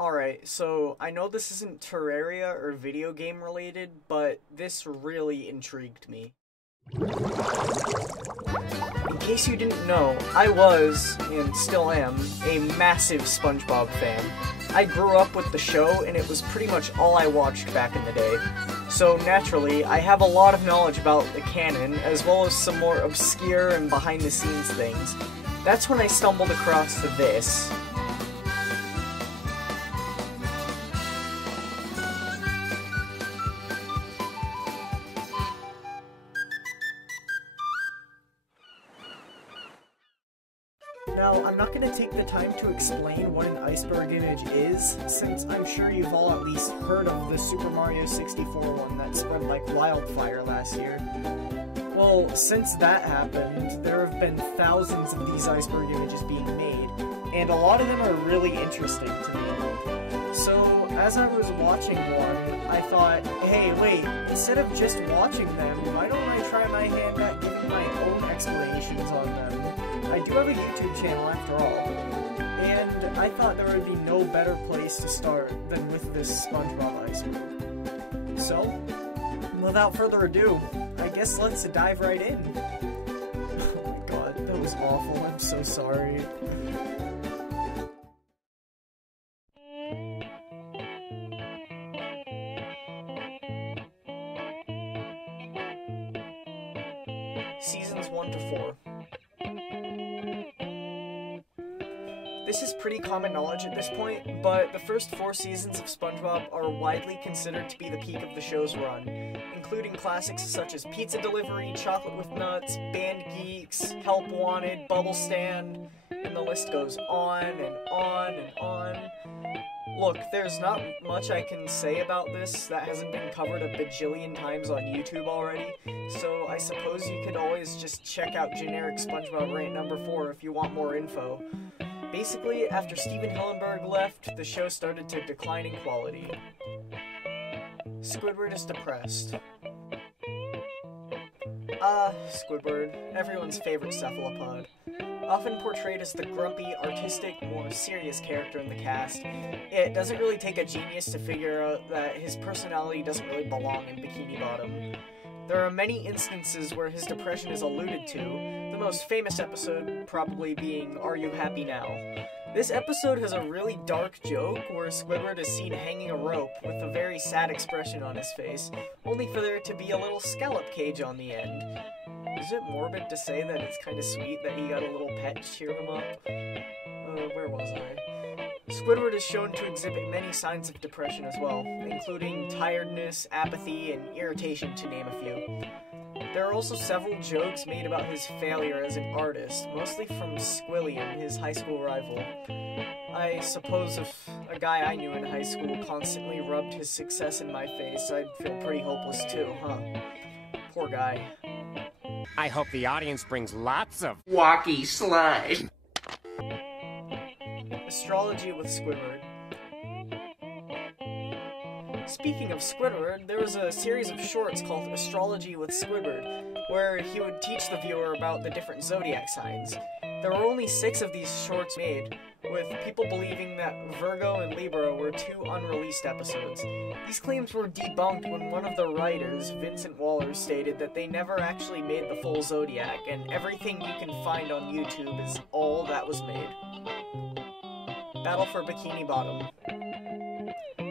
Alright, so I know this isn't Terraria or video game related, but this really intrigued me. In case you didn't know, I was, and still am, a massive Spongebob fan. I grew up with the show, and it was pretty much all I watched back in the day. So naturally, I have a lot of knowledge about the canon, as well as some more obscure and behind-the-scenes things. That's when I stumbled across this. Now, I'm not going to take the time to explain what an iceberg image is, since I'm sure you've all at least heard of the Super Mario 64 one that spread like wildfire last year. Well, since that happened, there have been thousands of these iceberg images being made, and a lot of them are really interesting to me. So, as I was watching one, I thought, hey, wait, instead of just watching them, why don't I try my hand at giving my own explanations on them? I do have a YouTube channel after all, and I thought there would be no better place to start than with this SpongeBob iceberg. So, without further ado, I guess let's dive right in. Oh my god, that was awful, I'm so sorry. Seasons 1 to 4. This is pretty common knowledge at this point, but the first 4 seasons of SpongeBob are widely considered to be the peak of the show's run, including classics such as Pizza Delivery, Chocolate with Nuts, Band Geeks, Help Wanted, Bubble Stand, and the list goes on and on and on. Look, there's not much I can say about this that hasn't been covered a bajillion times on YouTube already, so I suppose you could always just check out generic SpongeBob rant number 4 if you want more info. Basically, after Steven Hillenburg left, the show started to decline in quality. Squidward is depressed. Squidward, everyone's favorite cephalopod. Often portrayed as the grumpy, artistic, more serious character in the cast, it doesn't really take a genius to figure out that his personality doesn't really belong in Bikini Bottom. There are many instances where his depression is alluded to, the most famous episode probably being Are You Happy Now? This episode has a really dark joke where Squidward is seen hanging a rope with a very sad expression on his face, only for there to be a little scallop cage on the end. Is it morbid to say that it's kind of sweet that he got a little pet to cheer him up? Where was I? Squidward is shown to exhibit many signs of depression as well, including tiredness, apathy, and irritation to name a few. There are also several jokes made about his failure as an artist, mostly from Squilliam, his high school rival. I suppose if a guy I knew in high school constantly rubbed his success in my face, I'd feel pretty hopeless too, huh? Poor guy. I hope the audience brings lots of wacky slide. Astrology with Squidward. Speaking of Squidward, there was a series of shorts called Astrology with Squidward, where he would teach the viewer about the different zodiac signs. There were only 6 of these shorts made, with people believing that Virgo and Libra were 2 unreleased episodes. These claims were debunked when one of the writers, Vincent Waller, stated that they never actually made the full zodiac, and everything you can find on YouTube is all that was made. Battle for Bikini Bottom.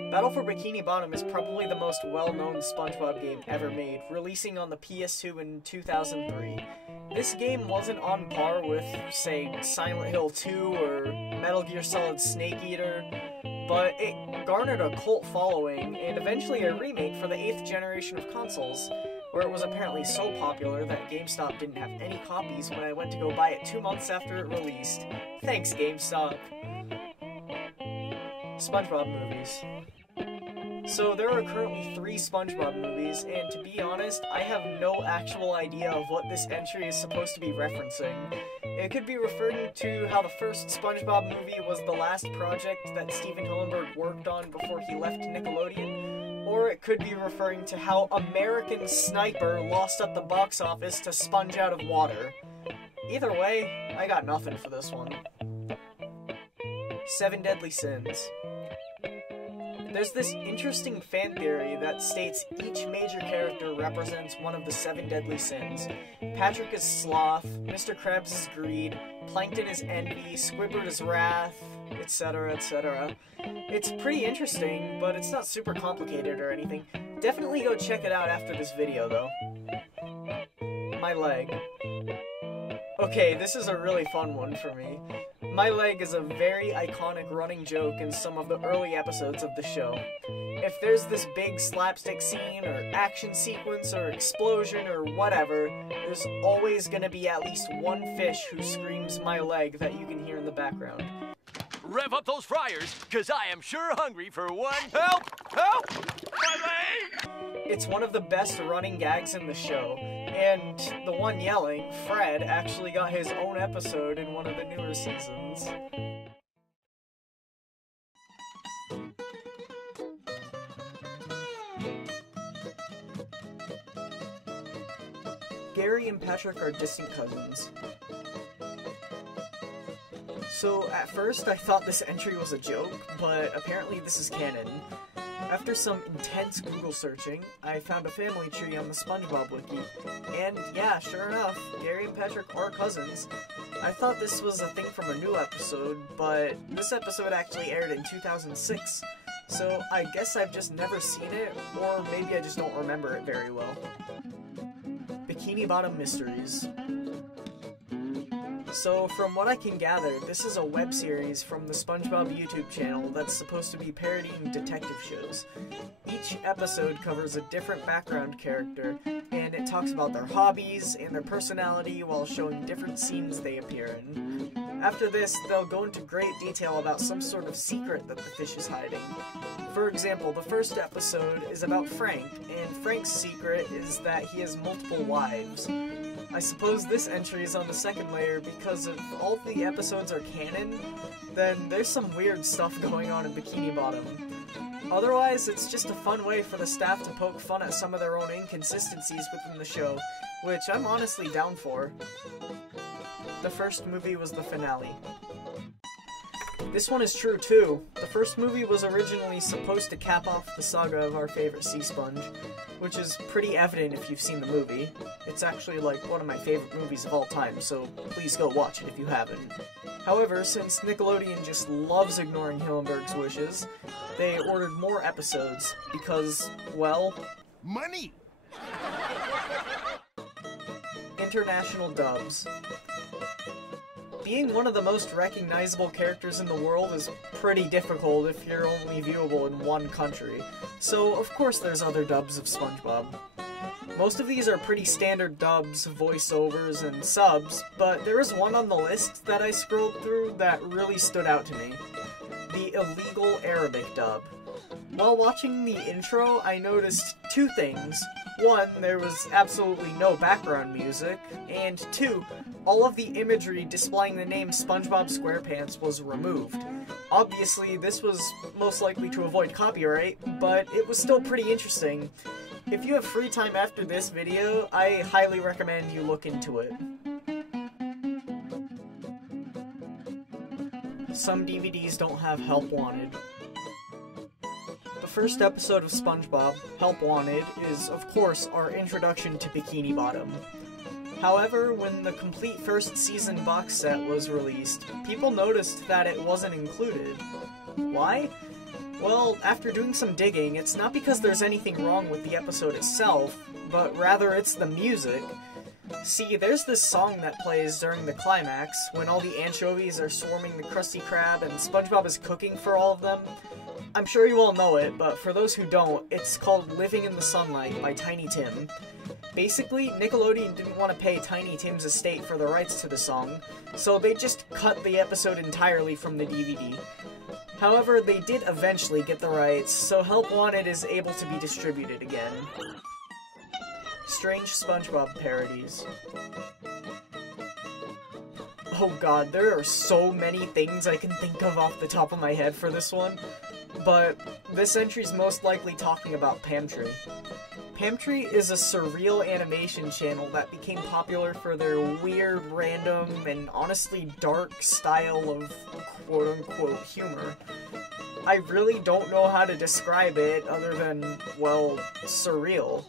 Battle for Bikini Bottom is probably the most well-known SpongeBob game ever made, releasing on the PS2 in 2003. This game wasn't on par with, say, Silent Hill 2 or Metal Gear Solid Snake Eater, but it garnered a cult following and eventually a remake for the 8th generation of consoles, where it was apparently so popular that GameStop didn't have any copies when I went to go buy it 2 months after it released. Thanks, GameStop. SpongeBob movies. So there are currently 3 SpongeBob movies, and to be honest, I have no actual idea of what this entry is supposed to be referencing. It could be referring to how the first SpongeBob movie was the last project that Steven Hillenburg worked on before he left Nickelodeon, or it could be referring to how American Sniper lost at the box office to Sponge Out of Water. Either way, I got nothing for this one. 7 Deadly Sins. There's this interesting fan theory that states each major character represents one of the 7 deadly sins. Patrick is sloth, Mr. Krabs is greed, Plankton is envy, Squidward is wrath, etc., etc. It's pretty interesting, but it's not super complicated or anything. Definitely go check it out after this video, though. My leg. Okay, this is a really fun one for me. My leg is a very iconic running joke in some of the early episodes of the show. If there's this big slapstick scene, or action sequence, or explosion, or whatever, there's always gonna be at least one fish who screams "my leg" that you can hear in the background. Rev up those fryers, cause I am sure hungry for one. Help! Help! My leg! It's one of the best running gags in the show, and the one yelling, Fred, actually got his own episode in one of the newer seasons. Gary and Patrick are distant cousins. So, at first I thought this entry was a joke, but apparently this is canon. After some intense Google searching, I found a family tree on the Spongebob wiki, and yeah, sure enough, Gary and Patrick are cousins. I thought this was a thing from a new episode, but this episode actually aired in 2006, so I guess I've just never seen it, or maybe I just don't remember it very well. Bikini Bottom Mysteries. So, from what I can gather, this is a web series from the Spongebob YouTube channel that's supposed to be parodying detective shows. Each episode covers a different background character, and it talks about their hobbies and their personality while showing different scenes they appear in. After this, they'll go into great detail about some sort of secret that the fish is hiding. For example, the first episode is about Frank, and Frank's secret is that he has multiple wives. I suppose this entry is on the second layer because if all the episodes are canon, then there's some weird stuff going on in Bikini Bottom. Otherwise, it's just a fun way for the staff to poke fun at some of their own inconsistencies within the show, which I'm honestly down for. The first movie was the finale. This one is true too. The first movie was originally supposed to cap off the saga of our favorite sea sponge, which is pretty evident if you've seen the movie. It's actually like one of my favorite movies of all time, so please go watch it if you haven't. However, since Nickelodeon just loves ignoring Hillenburg's wishes, they ordered more episodes because, well... money! International dubs. Being one of the most recognizable characters in the world is pretty difficult if you're only viewable in one country, so of course there's other dubs of SpongeBob. Most of these are pretty standard dubs, voiceovers, and subs, but there is one on the list that I scrolled through that really stood out to me. The illegal Arabic dub. While watching the intro, I noticed two things. One, there was absolutely no background music, and two, all of the imagery displaying the name SpongeBob SquarePants was removed. Obviously, this was most likely to avoid copyright, but it was still pretty interesting. If you have free time after this video, I highly recommend you look into it. Some DVDs don't have Help Wanted. The first episode of SpongeBob, Help Wanted, is, of course, our introduction to Bikini Bottom. However, when the complete first season box set was released, people noticed that it wasn't included. Why? Well, after doing some digging, it's not because there's anything wrong with the episode itself, but rather it's the music. See, there's this song that plays during the climax, when all the anchovies are swarming the Krusty Krab and SpongeBob is cooking for all of them. I'm sure you all know it, but for those who don't, it's called Living in the Sunlight by Tiny Tim. Basically, Nickelodeon didn't want to pay Tiny Tim's estate for the rights to the song, so they just cut the episode entirely from the DVD. However, they did eventually get the rights, so Help Wanted is able to be distributed again. Strange SpongeBob parodies. Oh god, there are so many things I can think of off the top of my head for this one, but this entry's most likely talking about Pamtree. Pamtree is a surreal animation channel that became popular for their weird, random, and honestly dark style of quote-unquote humor. I really don't know how to describe it other than, well, surreal.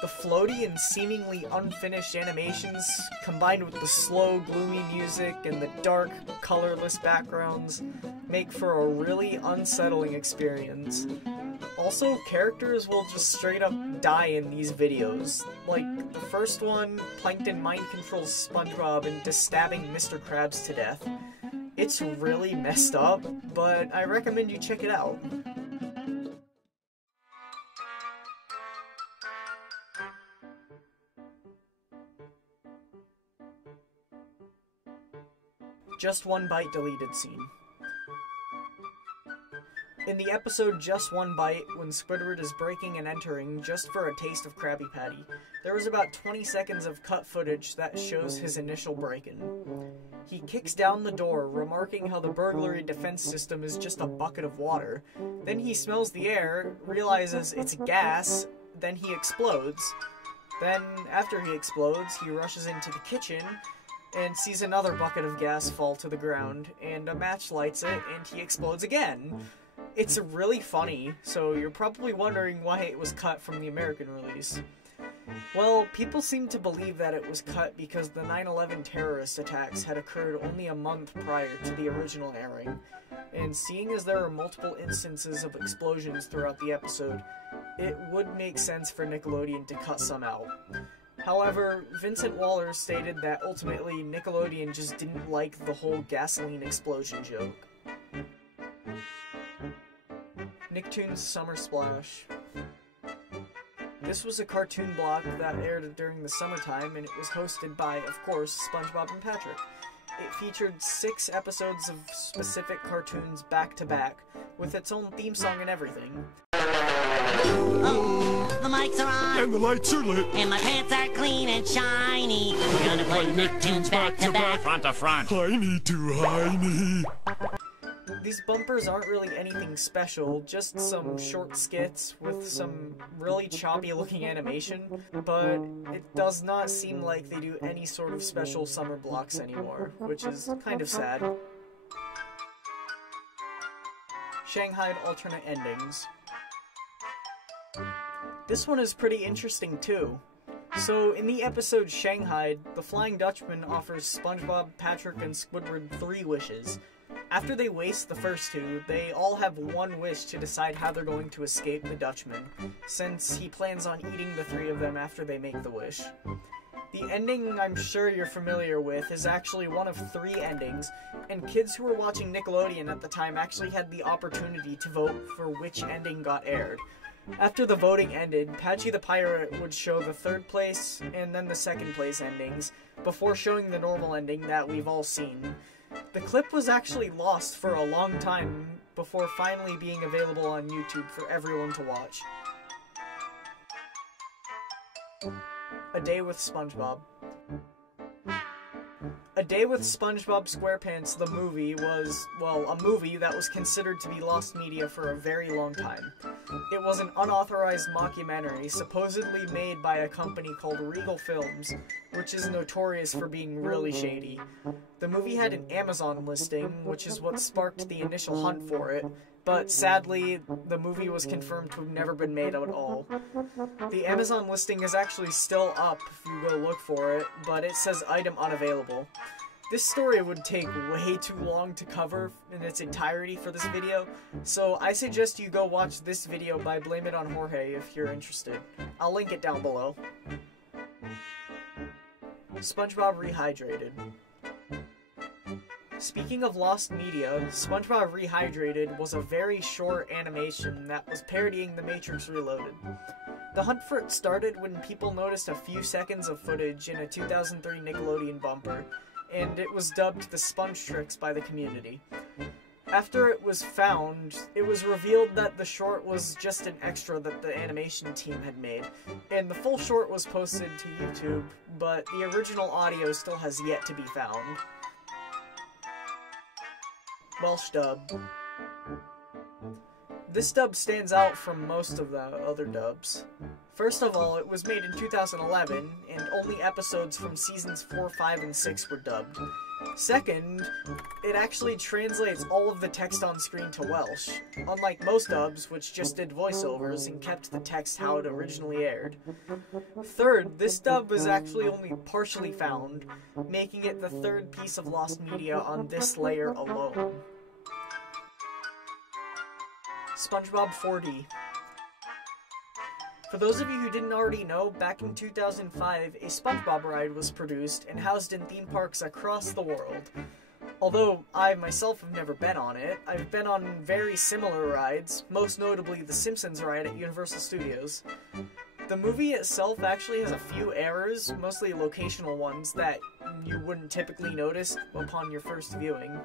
The floaty and seemingly unfinished animations, combined with the slow, gloomy music and the dark, colorless backgrounds, make for a really unsettling experience. Also, characters will just straight up die in these videos. Like, the first one, Plankton mind controls SpongeBob into stabbing Mr. Krabs to death. It's really messed up, but I recommend you check it out. Just One Bite deleted scene. In the episode Just One Bite, when Squidward is breaking and entering just for a taste of Krabby Patty, there was about 20 seconds of cut footage that shows his initial break-in. He kicks down the door, remarking how the burglary defense system is just a bucket of water. Then he smells the air, realizes it's gas, then he explodes. Then, after he explodes, he rushes into the kitchen and sees another bucket of gas fall to the ground, and a match lights it, and he explodes again. It's really funny, so you're probably wondering why it was cut from the American release. Well, people seem to believe that it was cut because the 9/11 terrorist attacks had occurred only a month prior to the original airing, and seeing as there are multiple instances of explosions throughout the episode, it would make sense for Nickelodeon to cut some out. However, Vincent Waller stated that ultimately Nickelodeon just didn't like the whole gasoline explosion joke. Nicktoons Summer Splash. This was a cartoon block that aired during the summertime, and it was hosted by, of course, SpongeBob and Patrick. It featured 6 episodes of specific cartoons back-to-back, with its own theme song and everything. Oh, the mics are on, and the lights are lit, and my pants are clean and shiny. We're gonna play Nicktoons back to back, Front to front. Heiny to Heiny. These bumpers aren't really anything special, just some short skits with some really choppy looking animation, but it does not seem like they do any sort of special summer blocks anymore, which is kind of sad. Shanghai alternate endings. This one is pretty interesting too. So, in the episode Shanghai, the Flying Dutchman offers SpongeBob, Patrick, and Squidward 3 wishes. After they waste the first 2, they all have one wish to decide how they're going to escape the Dutchman, since he plans on eating the 3 of them after they make the wish. The ending I'm sure you're familiar with is actually one of 3 endings, and kids who were watching Nickelodeon at the time actually had the opportunity to vote for which ending got aired. After the voting ended, Patchy the Pirate would show the 3rd place and then the 2nd place endings, before showing the normal ending that we've all seen. The clip was actually lost for a long time before finally being available on YouTube for everyone to watch. A Day with SpongeBob. A Day with SpongeBob SquarePants the movie was, well, a movie that was considered to be lost media for a very long time. It was an unauthorized mockumentary supposedly made by a company called Regal Films, which is notorious for being really shady. The movie had an Amazon listing, which is what sparked the initial hunt for it, but sadly, the movie was confirmed to have never been made at all. The Amazon listing is actually still up if you go look for it, but it says item unavailable. This story would take way too long to cover in its entirety for this video, so I suggest you go watch this video by Blame It on Jorge if you're interested. I'll link it down below. SpongeBob Rehydrated. Speaking of lost media, SpongeBob Rehydrated was a very short animation that was parodying The Matrix Reloaded. The hunt for it started when people noticed a few seconds of footage in a 2003 Nickelodeon bumper, and it was dubbed The Sponge Tricks by the community. After it was found, it was revealed that the short was just an extra that the animation team had made, and the full short was posted to YouTube, but the original audio still has yet to be found. Welsh dub. This dub stands out from most of the other dubs. First of all, it was made in 2011, and only episodes from seasons 4, 5, and 6 were dubbed. Second, it actually translates all of the text on screen to Welsh, unlike most dubs, which just did voiceovers and kept the text how it originally aired. Third, this dub was actually only partially found, making it the third piece of lost media on this layer alone. SpongeBob 4D. For those of you who didn't already know, back in 2005, a SpongeBob ride was produced and housed in theme parks across the world. Although I myself have never been on it, I've been on very similar rides, most notably the Simpsons ride at Universal Studios. The movie itself actually has a few errors, mostly locational ones, that you wouldn't typically notice upon your first viewing.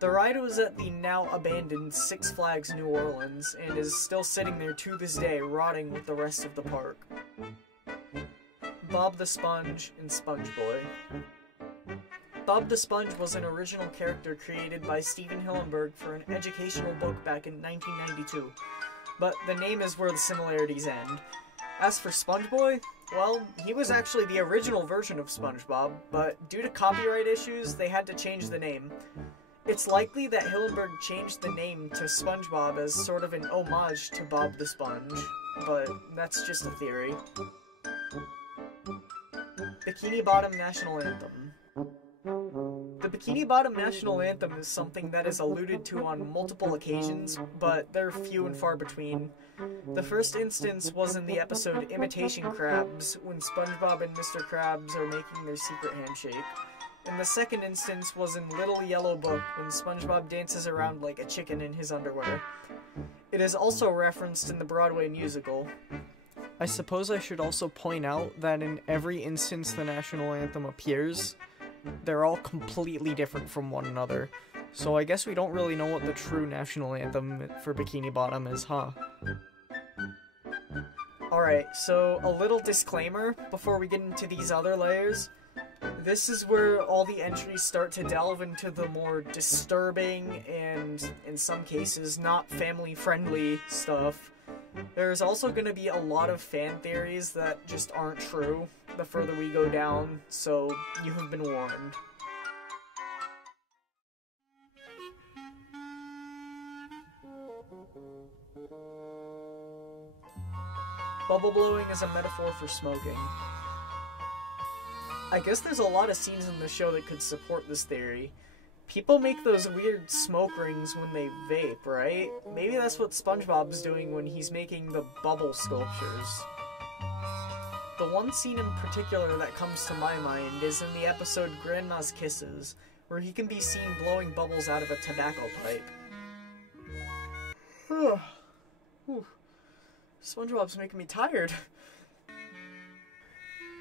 The ride was at the now abandoned Six Flags New Orleans and is still sitting there to this day, rotting with the rest of the park. Bob the Sponge and Sponge Boy. Bob the Sponge was an original character created by Stephen Hillenburg for an educational book back in 1992, but the name is where the similarities end. As for Sponge Boy, well, he was actually the original version of SpongeBob, but due to copyright issues, they had to change the name. It's likely that Hillenburg changed the name to SpongeBob as sort of an homage to Bob the Sponge, but that's just a theory. Bikini Bottom National Anthem. The Bikini Bottom National Anthem is something that is alluded to on multiple occasions, but they're few and far between. The first instance was in the episode Imitation Crabs, when SpongeBob and Mr. Krabs are making their secret handshake. And the second instance was in Little Yellow Book, when SpongeBob dances around like a chicken in his underwear. It is also referenced in the Broadway musical. I suppose I should also point out that in every instance the national anthem appears, they're all completely different from one another. So I guess we don't really know what the true national anthem for Bikini Bottom is, huh? Alright, so a little disclaimer before we get into these other layers. This is where all the entries start to delve into the more disturbing and, in some cases, not family-friendly stuff. There's also going to be a lot of fan theories that just aren't true the further we go down, so you have been warned. Bubble blowing is a metaphor for smoking. I guess there's a lot of scenes in the show that could support this theory. People make those weird smoke rings when they vape, right? Maybe that's what SpongeBob's doing when he's making the bubble sculptures. The one scene in particular that comes to my mind is in the episode Grandma's Kisses, where he can be seen blowing bubbles out of a tobacco pipe. SpongeBob's making me tired.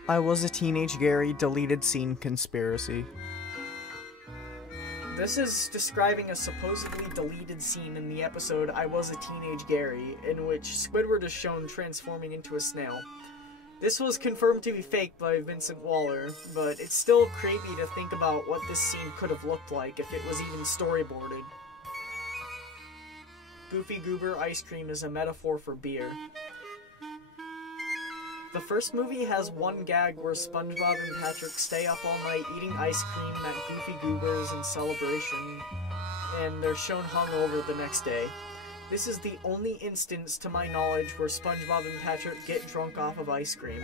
I Was a Teenage Gary deleted scene conspiracy. This is describing a supposedly deleted scene in the episode I Was a Teenage Gary, in which Squidward is shown transforming into a snail. This was confirmed to be fake by Vincent Waller, but it's still creepy to think about what this scene could have looked like if it was even storyboarded. Goofy Goober ice cream is a metaphor for beer. The first movie has one gag where SpongeBob and Patrick stay up all night eating ice cream at Goofy Goober's in celebration, and they're shown hungover the next day. This is the only instance, to my knowledge, where SpongeBob and Patrick get drunk off of ice cream.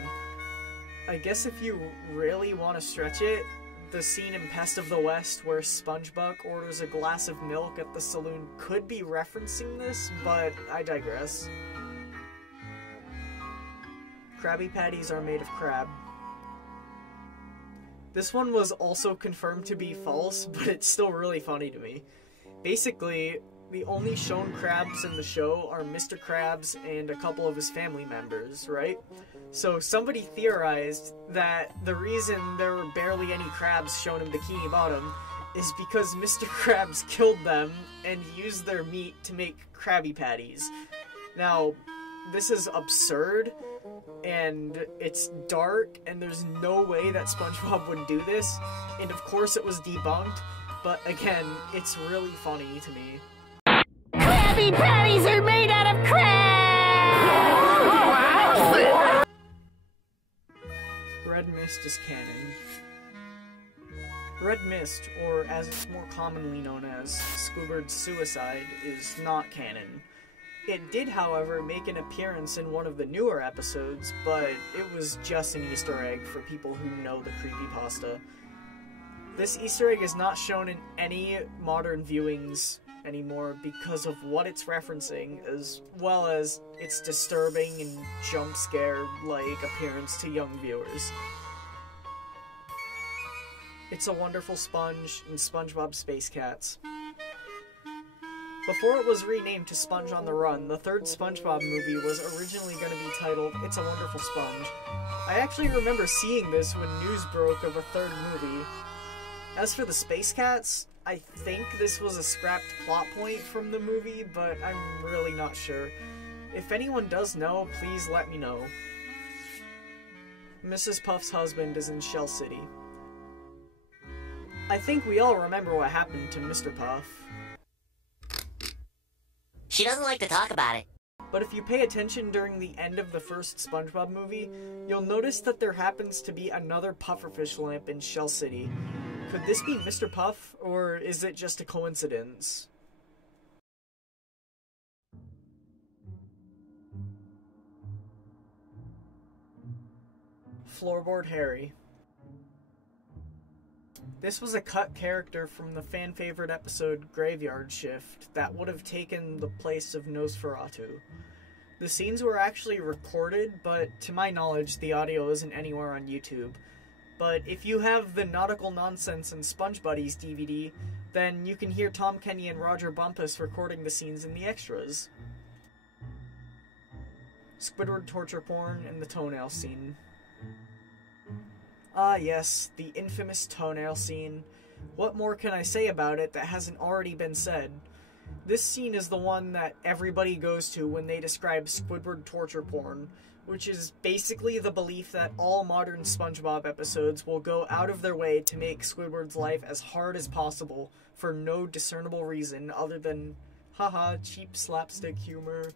I guess if you really want to stretch it, the scene in Pest of the West where SpongeBob orders a glass of milk at the saloon could be referencing this, but I digress. Krabby Patties are made of crab. This one was also confirmed to be false, but it's still really funny to me. Basically, the only shown crabs in the show are Mr. Krabs and a couple of his family members, right? So somebody theorized that the reason there were barely any crabs shown in Bikini Bottom is because Mr. Krabs killed them and used their meat to make Krabby Patties. Now, this is absurd, and it's dark, and there's no way that SpongeBob would do this, and of course it was debunked, but again, it's really funny to me. Krabby Patties are made out of crab! Red Mist is canon. Red Mist, or as it's more commonly known as, Squidward's suicide, is not canon. It did, however, make an appearance in one of the newer episodes, but it was just an Easter egg for people who know the creepypasta. This Easter egg is not shown in any modern viewings anymore because of what it's referencing, as well as its disturbing and jump scare-like appearance to young viewers. It's a Wonderful Sponge and SpongeBob Space Cats. Before it was renamed to Sponge on the Run, the third SpongeBob movie was originally going to be titled It's a Wonderful Sponge. I actually remember seeing this when news broke of a third movie. As for the Space Cats, I think this was a scrapped plot point from the movie, but I'm really not sure. If anyone does know, please let me know. Mrs. Puff's husband is in Shell City. I think we all remember what happened to Mr. Puff. She doesn't like to talk about it. But if you pay attention during the end of the first SpongeBob movie, you'll notice that there happens to be another pufferfish lamp in Shell City. Could this be Mr. Puff, or is it just a coincidence? Floorboard Harry. This was a cut character from the fan-favorite episode Graveyard Shift that would have taken the place of Nosferatu. The scenes were actually recorded, but to my knowledge, the audio isn't anywhere on YouTube. But if you have the Nautical Nonsense and Sponge Buddies DVD, then you can hear Tom Kenny and Roger Bumpus recording the scenes in the extras. Squidward torture porn and the toenail scene. Ah yes, the infamous toenail scene. What more can I say about it that hasn't already been said? This scene is the one that everybody goes to when they describe Squidward torture porn, which is basically the belief that all modern SpongeBob episodes will go out of their way to make Squidward's life as hard as possible for no discernible reason other than, haha, cheap slapstick humor.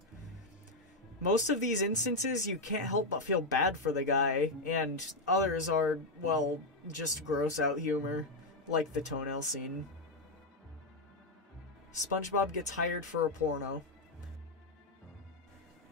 Most of these instances, you can't help but feel bad for the guy, and others are, well, just gross-out humor, like the toenail scene. SpongeBob gets hired for a porno.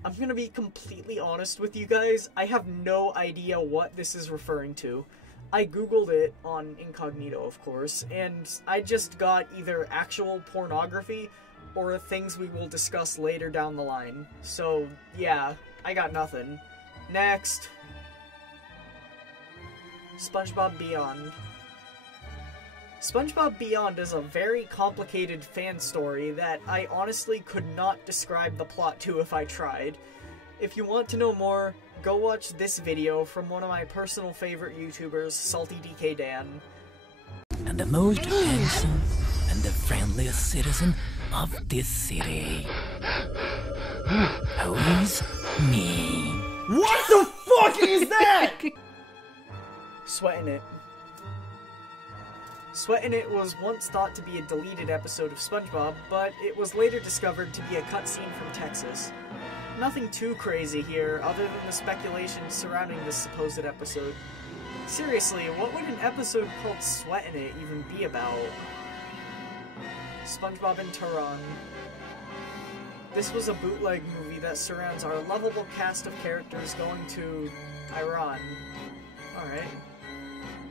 I'm gonna be completely honest with you guys, I have no idea what this is referring to. I googled it on incognito, of course, and I just got either actual pornography or things we will discuss later down the line. So, yeah, I got nothing. Next. SpongeBob Beyond. SpongeBob Beyond is a very complicated fan story that I honestly could not describe the plot to if I tried. If you want to know more, go watch this video from one of my personal favorite YouTubers, Salty DK Dan. And the most handsome and the friendliest citizen of this city. Who is me? What the fuck is that? Sweatin' It. Sweatin' It was once thought to be a deleted episode of SpongeBob, but it was later discovered to be a cutscene from Texas. Nothing too crazy here, other than the speculation surrounding this supposed episode. Seriously, what would an episode called Sweatin' It even be about? SpongeBob in Tehran. This was a bootleg movie that surrounds our lovable cast of characters going to Iran. Alright.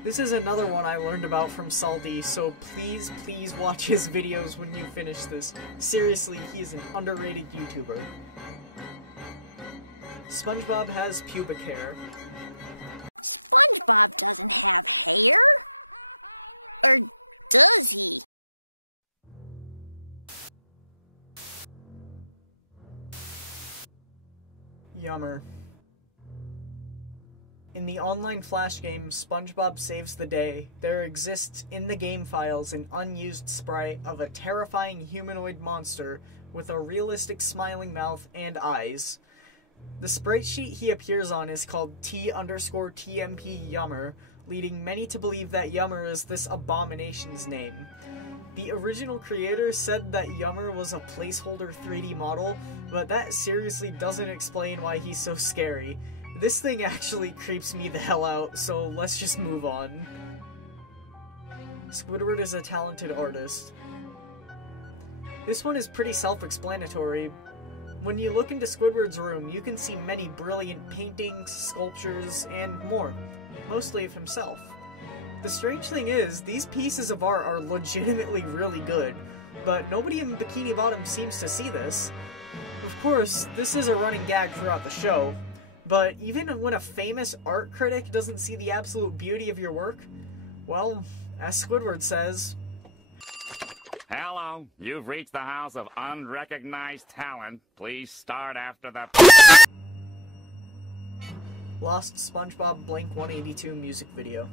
This is another one I learned about from Salty, so please watch his videos when you finish this. Seriously, he is an underrated YouTuber. SpongeBob has pubic hair. Yummer. In the online Flash game, SpongeBob Saves the Day, there exists in the game files an unused sprite of a terrifying humanoid monster with a realistic smiling mouth and eyes. The sprite sheet he appears on is called T_TMP Yummer, leading many to believe that Yummer is this abomination's name. The original creator said that Yummer was a placeholder 3D model, but that seriously doesn't explain why he's so scary. This thing actually creeps me the hell out, so let's just move on. Squidward is a talented artist. This one is pretty self-explanatory. When you look into Squidward's room, you can see many brilliant paintings, sculptures, and more, mostly of himself. The strange thing is, these pieces of art are legitimately really good, but nobody in Bikini Bottom seems to see this. Of course, this is a running gag throughout the show, but even when a famous art critic doesn't see the absolute beauty of your work, well, as Squidward says, "Hello, you've reached the house of unrecognized talent. Please start after the..." Lost SpongeBob Blink-182 music video.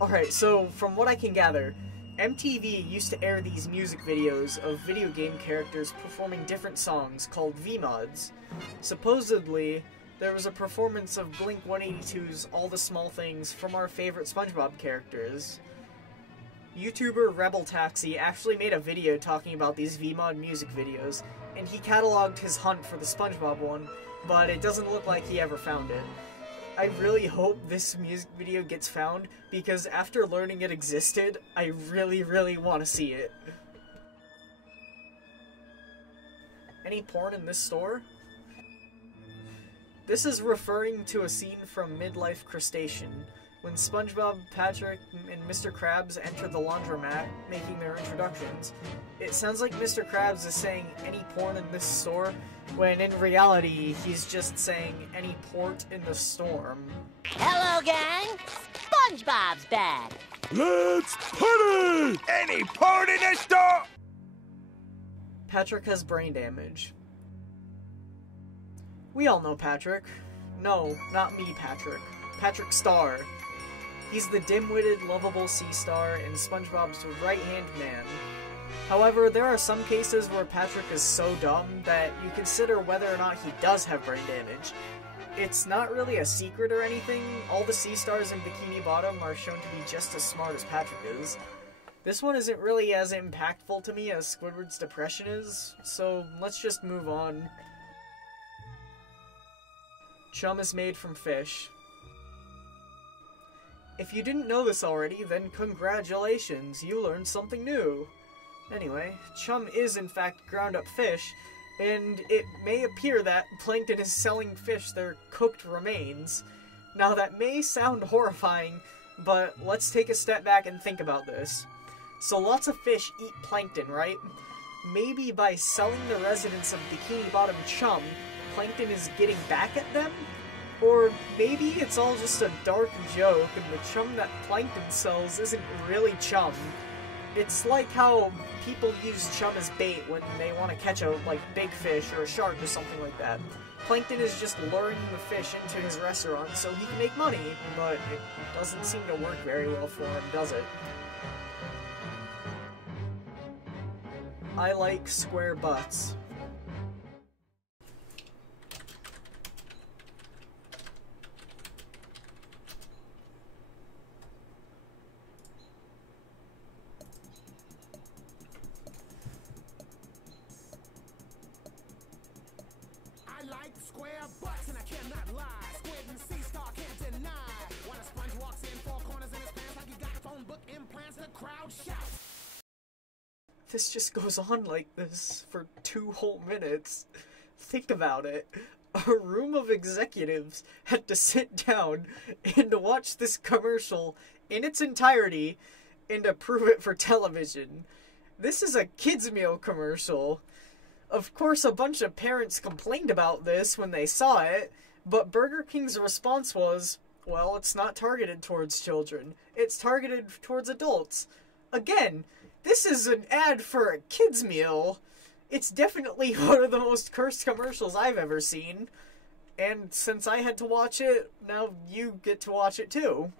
Alright, so from what I can gather, MTV used to air these music videos of video game characters performing different songs called V-Mods. Supposedly, there was a performance of Blink-182's All the Small Things from our favorite SpongeBob characters. YouTuber Rebel Taxi actually made a video talking about these V-Mod music videos, and he cataloged his hunt for the SpongeBob one, but it doesn't look like he ever found it. I really hope this music video gets found, because after learning it existed, I really want to see it. Any porn in this store? This is referring to a scene from Midlife Crustacean, when SpongeBob, Patrick, and Mr. Krabs enter the laundromat, making their introductions. It sounds like Mr. Krabs is saying any porn in this store, when in reality, he's just saying any port in the storm. Hello, gang! SpongeBob's back! Let's party! Any part in this store? Patrick has brain damage. We all know Patrick. No, not me, Patrick. Patrick Star. He's the dim-witted, lovable sea star and SpongeBob's right-hand man. However, there are some cases where Patrick is so dumb that you consider whether or not he does have brain damage. It's not really a secret or anything. All the sea stars in Bikini Bottom are shown to be just as smart as Patrick is. This one isn't really as impactful to me as Squidward's depression is, so let's just move on. Chum is made from fish. If you didn't know this already, then congratulations, you learned something new. Anyway, chum is in fact ground-up fish, and it may appear that Plankton is selling fish their cooked remains. Now that may sound horrifying, but let's take a step back and think about this. So lots of fish eat plankton, right? Maybe by selling the residents of Bikini Bottom chum, Plankton is getting back at them? Or maybe it's all just a dark joke and the chum that Plankton sells isn't really chum. It's like how people use chum as bait when they want to catch a big fish or a shark or something like that. Plankton is just luring the fish into his restaurant so he can make money, but it doesn't seem to work very well for him, does it? I like square butts. This just goes on like this for 2 whole minutes. Think about it. A room of executives had to sit down and watch this commercial in its entirety and approve it for television. This is a kids' meal commercial. Of course, a bunch of parents complained about this when they saw it, but Burger King's response was, well, it's not targeted towards children. It's targeted towards adults. Again, this is an ad for a kids' meal. It's definitely one of the most cursed commercials I've ever seen. And since I had to watch it, now you get to watch it too.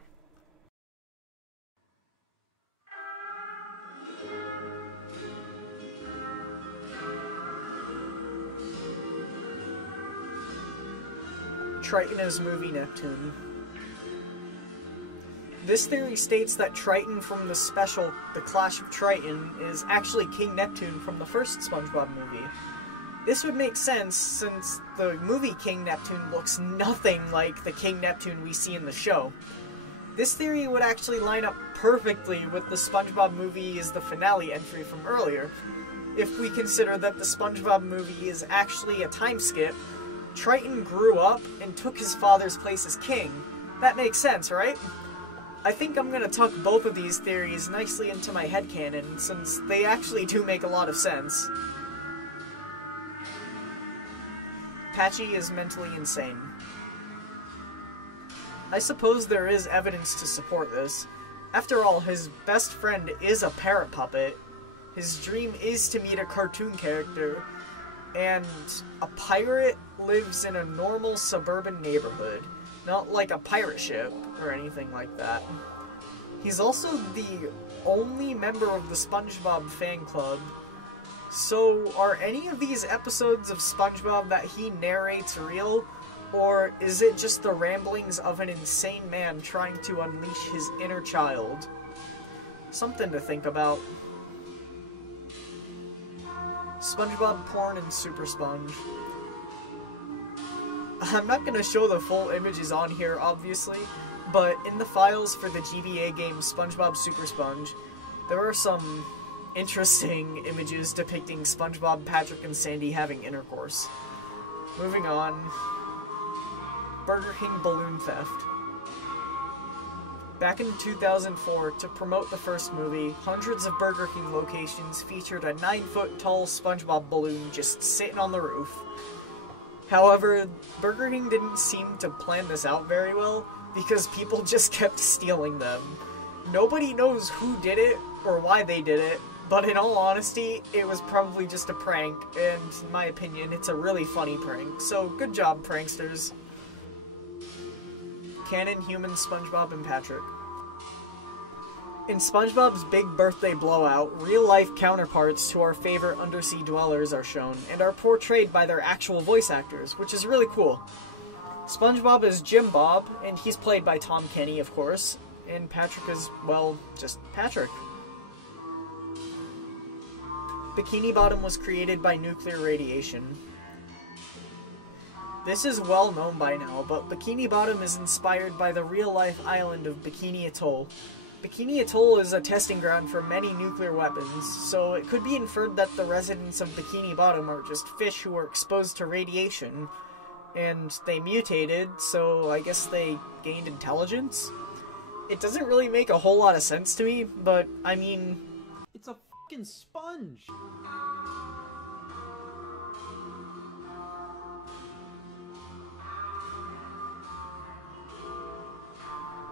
Triton is movie Neptune. This theory states that Triton from the special The Clash of Triton is actually King Neptune from the first SpongeBob movie. This would make sense since the movie King Neptune looks nothing like the King Neptune we see in the show. This theory would actually line up perfectly with the Spongebob movie is the finale entry from earlier. If we consider that the Spongebob movie is actually a time skip, Triton grew up and took his father's place as king. That makes sense, right? I think I'm gonna tuck both of these theories nicely into my headcanon, since they actually do make a lot of sense. Patchy is mentally insane. I suppose there is evidence to support this. After all, his best friend is a parrot puppet. His dream is to meet a cartoon character, and a pirate lives in a normal suburban neighborhood, not like a pirate ship or anything like that. He's also the only member of the SpongeBob fan club. So, are any of these episodes of SpongeBob that he narrates real? Or is it just the ramblings of an insane man trying to unleash his inner child? Something to think about. SpongeBob porn and Super Sponge. I'm not going to show the full images on here, obviously, but in the files for the GBA game SpongeBob Super Sponge, there are some interesting images depicting SpongeBob, Patrick, and Sandy having intercourse. Moving on. Burger King balloon theft. Back in 2004, to promote the first movie, hundreds of Burger King locations featured a 9-foot-tall SpongeBob balloon just sitting on the roof. However, Burger King didn't seem to plan this out very well, because people just kept stealing them. Nobody knows who did it, or why they did it, but in all honesty, it was probably just a prank, and in my opinion, it's a really funny prank, so good job, pranksters. Canon human SpongeBob and Patrick. In SpongeBob's Big Birthday Blowout, real-life counterparts to our favorite undersea dwellers are shown, and are portrayed by their actual voice actors, which is really cool. SpongeBob is Jim Bob, and he's played by Tom Kenny, of course, and Patrick is, well, just Patrick. Bikini Bottom was created by nuclear radiation. This is well known by now, but Bikini Bottom is inspired by the real-life island of Bikini Atoll. Bikini Atoll is a testing ground for many nuclear weapons, so it could be inferred that the residents of Bikini Bottom are just fish who were exposed to radiation, and they mutated, so I guess they gained intelligence? It doesn't really make a whole lot of sense to me, but, I mean... It's a fucking sponge!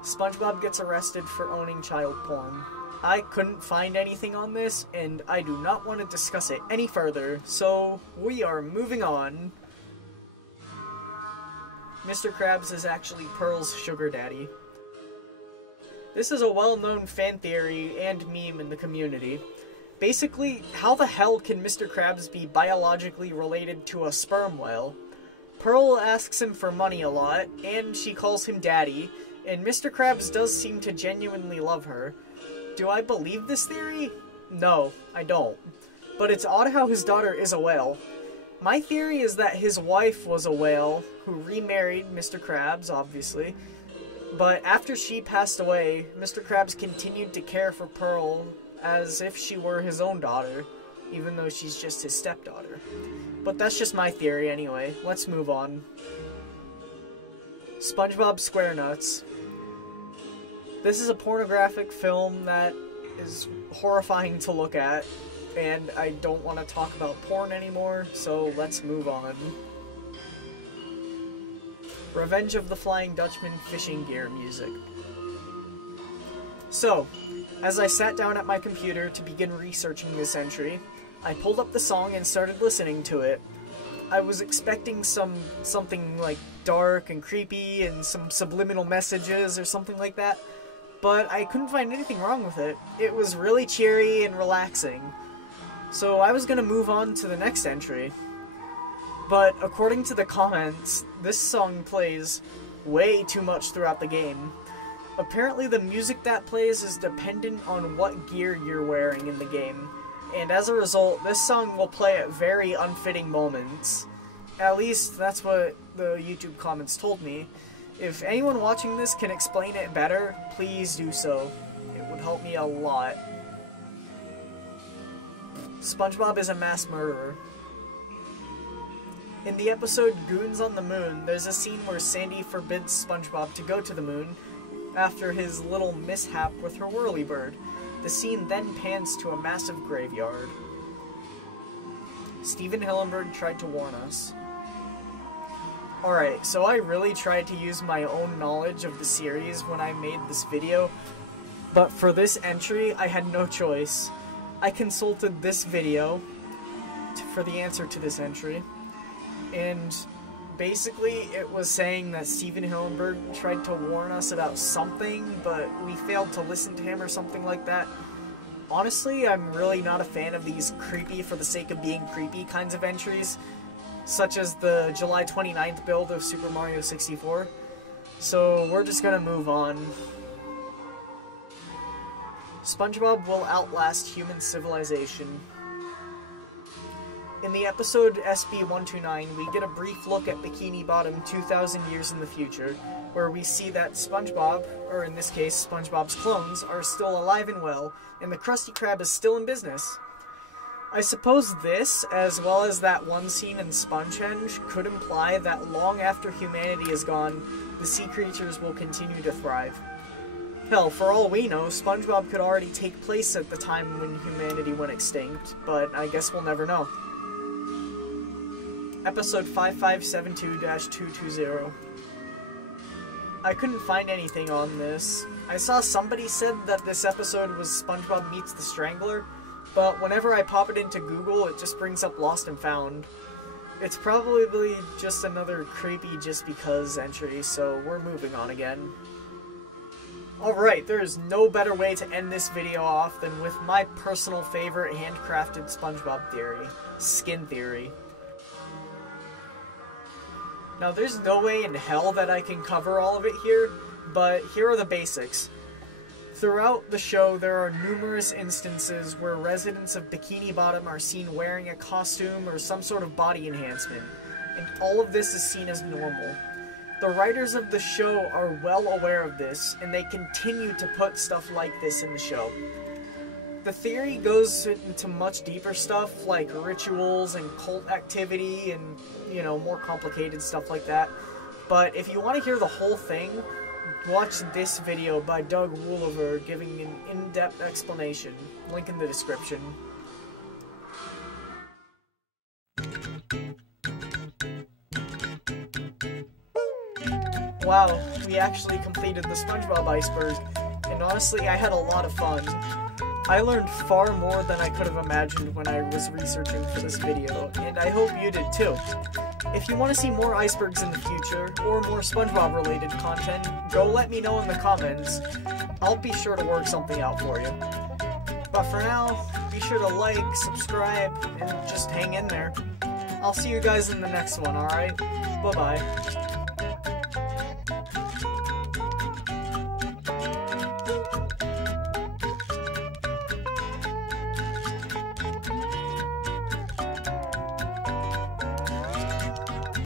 SpongeBob gets arrested for owning child porn. I couldn't find anything on this, and I do not want to discuss it any further, so we are moving on. Mr. Krabs is actually Pearl's sugar daddy. This is a well-known fan theory and meme in the community. Basically, how the hell can Mr. Krabs be biologically related to a sperm whale? Pearl asks him for money a lot, and she calls him daddy, and Mr. Krabs does seem to genuinely love her. Do I believe this theory? No, I don't. But it's odd how his daughter is a whale. My theory is that his wife was a whale, who remarried Mr. Krabs, obviously. But after she passed away, Mr. Krabs continued to care for Pearl as if she were his own daughter, even though she's just his stepdaughter. But that's just my theory anyway. Let's move on. SpongeBob SquareNuts. This is a pornographic film that is horrifying to look at, and I don't want to talk about porn anymore, so let's move on. Revenge of the Flying Dutchman fishing gear music. So, as I sat down at my computer to begin researching this entry, I pulled up the song and started listening to it. I was expecting something like dark and creepy and some subliminal messages or something like that, but I couldn't find anything wrong with it. It was really cheery and relaxing. So I was gonna move on to the next entry. But according to the comments, this song plays way too much throughout the game. Apparently the music that plays is dependent on what gear you're wearing in the game, and as a result, this song will play at very unfitting moments. At least, that's what the YouTube comments told me. If anyone watching this can explain it better, please do so. It would help me a lot. SpongeBob is a mass murderer. In the episode Goons on the Moon, there's a scene where Sandy forbids SpongeBob to go to the moon after his little mishap with her whirlybird. The scene then pans to a massive graveyard. Steven Hillenburg tried to warn us. Alright, so I really tried to use my own knowledge of the series when I made this video, but for this entry, I had no choice. I consulted this video for the answer to this entry, and basically it was saying that Steven Hillenburg tried to warn us about something, but we failed to listen to him or something like that. Honestly, I'm really not a fan of these creepy for the sake of being creepy kinds of entries, such as the July 29th build of Super Mario 64. So we're just gonna move on. SpongeBob will outlast human civilization. In the episode SB129, we get a brief look at Bikini Bottom 2,000 years in the future, where we see that SpongeBob, or in this case, SpongeBob's clones, are still alive and well, and the Krusty Krab is still in business. I suppose this, as well as that one scene in Spongehenge, could imply that long after humanity is gone, the sea creatures will continue to thrive. Hell, for all we know, SpongeBob could already take place at the time when humanity went extinct, but I guess we'll never know. Episode 5572-220. I couldn't find anything on this. I saw somebody said that this episode was SpongeBob Meets the Strangler, but whenever I pop it into Google, it just brings up Lost and Found. It's probably just another creepy just because entry, so we're moving on again. Alright, there is no better way to end this video off than with my personal favorite handcrafted SpongeBob theory, skin theory. Now, there's no way in hell that I can cover all of it here, but here are the basics. Throughout the show, there are numerous instances where residents of Bikini Bottom are seen wearing a costume or some sort of body enhancement, and all of this is seen as normal. The writers of the show are well aware of this, and they continue to put stuff like this in the show. The theory goes into much deeper stuff, like rituals and cult activity and, you know, more complicated stuff like that. But if you want to hear the whole thing, watch this video by Doug Woolover giving an in-depth explanation. Link in the description. Wow, we actually completed the Spongebob Iceberg, and honestly, I had a lot of fun. I learned far more than I could have imagined when I was researching for this video, and I hope you did too. If you want to see more icebergs in the future, or more SpongeBob related content, go let me know in the comments. I'll be sure to work something out for you. But for now, be sure to like, subscribe, and just hang in there. I'll see you guys in the next one, alright? Bye-bye.